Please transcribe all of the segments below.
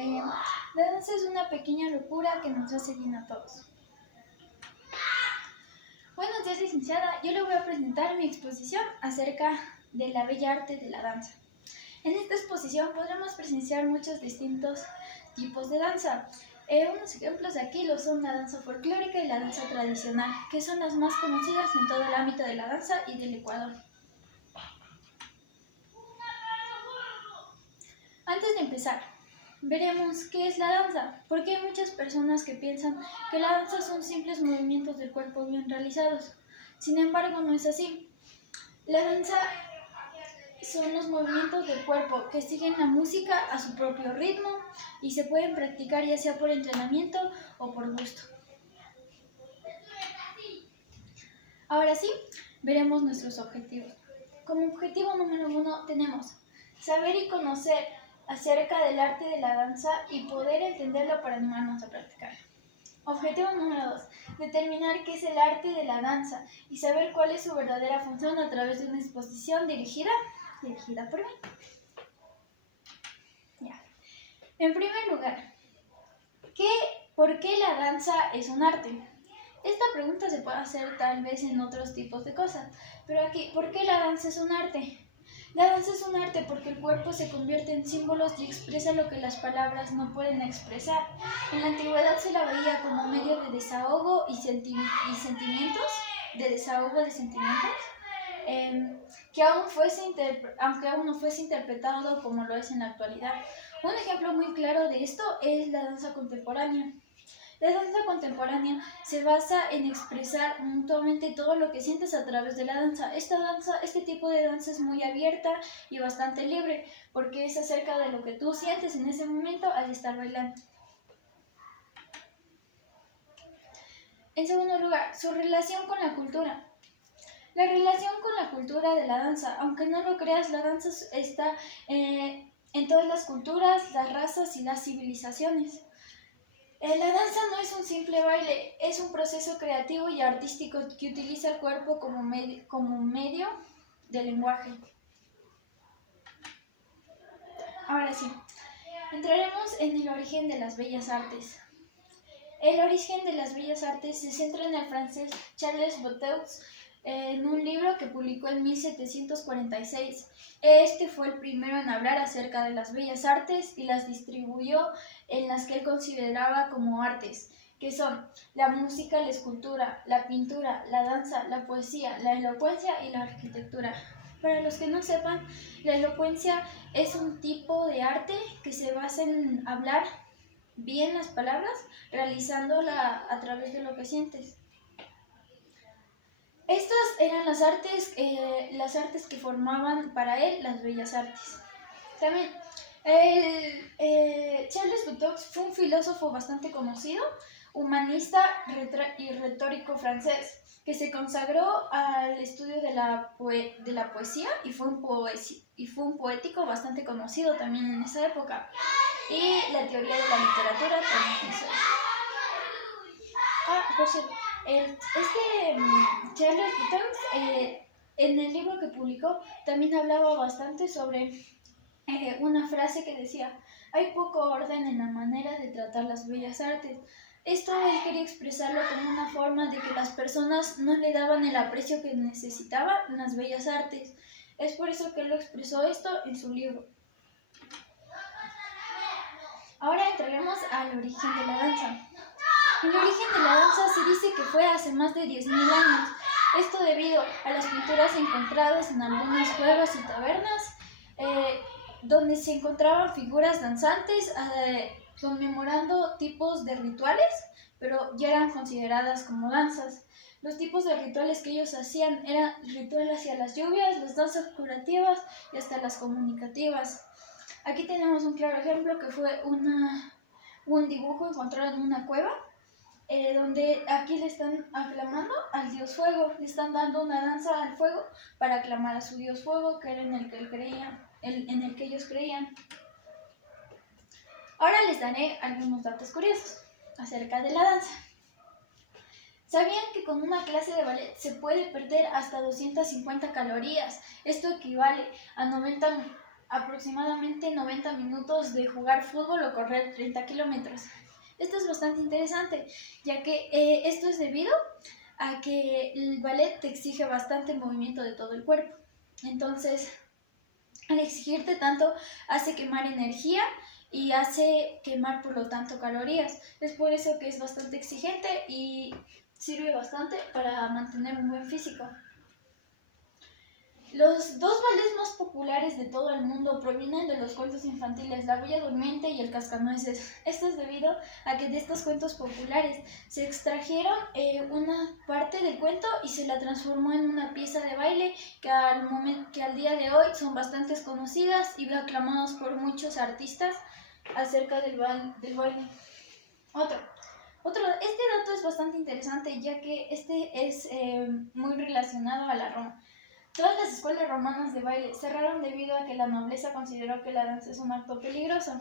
Eh, la danza es una pequeña locura que nos hace bien a todos. Buenos días, licenciada. Yo le voy a presentar mi exposición acerca de la bella arte de la danza. En esta exposición podremos presenciar muchos distintos tipos de danza. Unos ejemplos de aquí lo son la danza folclórica y la danza tradicional, que son las más conocidas en todo el ámbito de la danza y del Ecuador. Antes de empezar, veremos qué es la danza, porque hay muchas personas que piensan que la danza son simples movimientos del cuerpo bien realizados. Sin embargo, no es así. La danza son los movimientos del cuerpo que siguen la música a su propio ritmo y se pueden practicar ya sea por entrenamiento o por gusto. Ahora sí, veremos nuestros objetivos. Como objetivo número 1 tenemos saber y conocer acerca del arte de la danza y poder entenderlo para animarnos a practicar. Objetivo número 2, determinar qué es el arte de la danza y saber cuál es su verdadera función a través de una exposición dirigida por mí. Ya. En primer lugar, ¿por qué la danza es un arte? Esta pregunta se puede hacer tal vez en otros tipos de cosas, pero aquí, ¿por qué la danza es un arte? La danza es un arte porque el cuerpo se convierte en símbolos y expresa lo que las palabras no pueden expresar. En la antigüedad se la veía como medio de desahogo y sentimientos, que aunque aún no fuese interpretado como lo es en la actualidad. Un ejemplo muy claro de esto es la danza contemporánea. La danza contemporánea se basa en expresar mutuamente todo lo que sientes a través de la danza. Este tipo de danza es muy abierta y bastante libre, porque es acerca de lo que tú sientes en ese momento al estar bailando. En segundo lugar, su relación con la cultura. La relación con la cultura de la danza, aunque no lo creas, la danza está en todas las culturas, las razas y las civilizaciones. La danza no es un simple baile, es un proceso creativo y artístico que utiliza el cuerpo como medio de lenguaje. Ahora sí, entraremos en el origen de las bellas artes. El origen de las bellas artes se centra en el francés Charles Boteaux, en un libro que publicó en 1746. Este fue el primero en hablar acerca de las bellas artes y las distribuyó en las que él consideraba como artes, que son la música, la escultura, la pintura, la danza, la poesía, la elocuencia y la arquitectura. Para los que no sepan, la elocuencia es un tipo de arte que se basa en hablar bien las palabras, realizándola a través de lo que sientes. Estas eran las artes que formaban para él las bellas artes. También, Charles Boteaux fue un filósofo bastante conocido, humanista y retórico francés, que se consagró al estudio de la poesía y fue un poético bastante conocido también en esa época. Y la teoría de la literatura también hizo. Por cierto, Charles Boteaux, en el libro que publicó, también hablaba bastante sobre una frase que decía: hay poco orden en la manera de tratar las bellas artes. Esto él quería expresarlo como una forma de que las personas no le daban el aprecio que necesitaban en las bellas artes. Es por eso que él lo expresó esto en su libro. Ahora entraremos al origen de la danza. El origen de la danza se dice que fue hace más de 10.000 años. Esto debido a las pinturas encontradas en algunas cuevas y tabernas, donde se encontraban figuras danzantes conmemorando tipos de rituales, pero ya eran consideradas como danzas. Los tipos de rituales que ellos hacían eran rituales hacia las lluvias, las danzas curativas y hasta las comunicativas. Aquí tenemos un claro ejemplo que fue un dibujo encontrado en una cueva, donde aquí le están aclamando al dios fuego, le están dando una danza al fuego para aclamar a su dios fuego, que era en el que ellos creían. Ahora les daré algunos datos curiosos acerca de la danza. ¿Sabían que con una clase de ballet se puede perder hasta 250 calorías? Esto equivale a 90 aproximadamente 90 minutos de jugar fútbol o correr 30 kilómetros. Esto es bastante interesante, ya que esto es debido a que el ballet te exige bastante movimiento de todo el cuerpo. Entonces, al exigirte tanto, hace quemar energía y hace quemar, por lo tanto, calorías. Es por eso que es bastante exigente y sirve bastante para mantener un buen físico. Los dos ballets más populares de todo el mundo provienen de los cuentos infantiles La Bella Durmiente y El Cascanueces. Esto es debido a que de estos cuentos populares se extrajeron una parte del cuento y se la transformó en una pieza de baile que al día de hoy son bastante conocidas y aclamados por muchos artistas acerca del baile. Este dato es bastante interesante, ya que este es muy relacionado a la Roma. Todas las escuelas romanas de baile cerraron debido a que la nobleza consideró que la danza es un acto peligroso.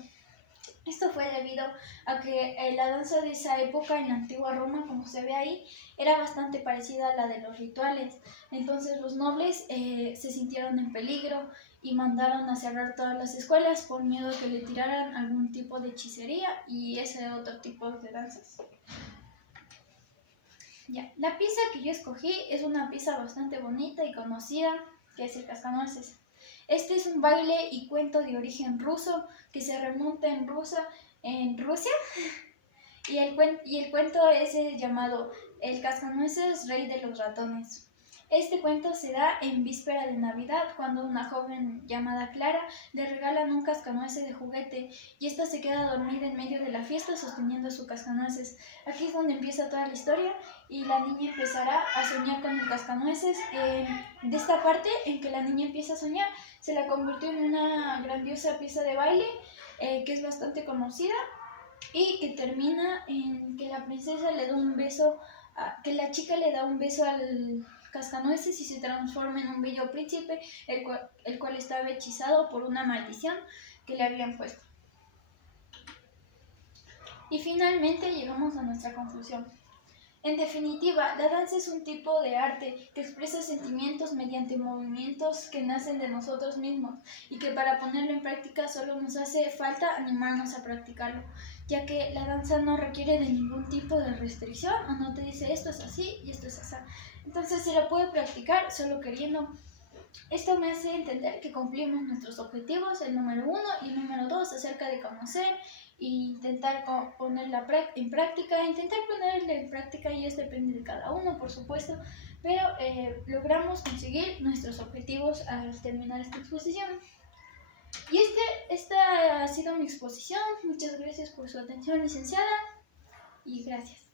Esto fue debido a que la danza de esa época en la antigua Roma, como se ve ahí, era bastante parecida a la de los rituales. Entonces los nobles se sintieron en peligro y mandaron a cerrar todas las escuelas por miedo a que le tiraran algún tipo de hechicería y ese otro tipo de danzas. Ya, la pieza que yo escogí es una pieza bastante bonita y conocida, que es el Cascanueces. Este es un baile y cuento de origen ruso que se remonta en Rusia, y el cuento es llamado El Cascanueces, Rey de los Ratones. Este cuento se da en víspera de Navidad, cuando una joven llamada Clara le regalan un cascanueces de juguete y esta se queda dormida en medio de la fiesta sosteniendo su cascanueces. Aquí es donde empieza toda la historia y la niña empezará a soñar con el cascanueces. De esta parte en que la niña empieza a soñar, se la convirtió en una grandiosa pieza de baile que es bastante conocida y que termina en que la princesa le da un beso, que la chica le da un beso al cascanueces y se transforma en un bello príncipe, el cual estaba hechizado por una maldición que le habían puesto. Y finalmente llegamos a nuestra conclusión. En definitiva, la danza es un tipo de arte que expresa sentimientos mediante movimientos que nacen de nosotros mismos y que para ponerlo en práctica solo nos hace falta animarnos a practicarlo, ya que la danza no requiere de ningún tipo de restricción o no te dice esto es así y esto es así. Entonces se la puede practicar solo queriendo. Esto me hace entender que cumplimos nuestros objetivos, el número 1 y el número 2 acerca de conocer e intentar ponerla en práctica. Intentar ponerla en práctica y esto depende de cada uno, por supuesto, pero logramos conseguir nuestros objetivos al terminar esta exposición. Y esta ha sido mi exposición. Muchas gracias por su atención, licenciada, y gracias.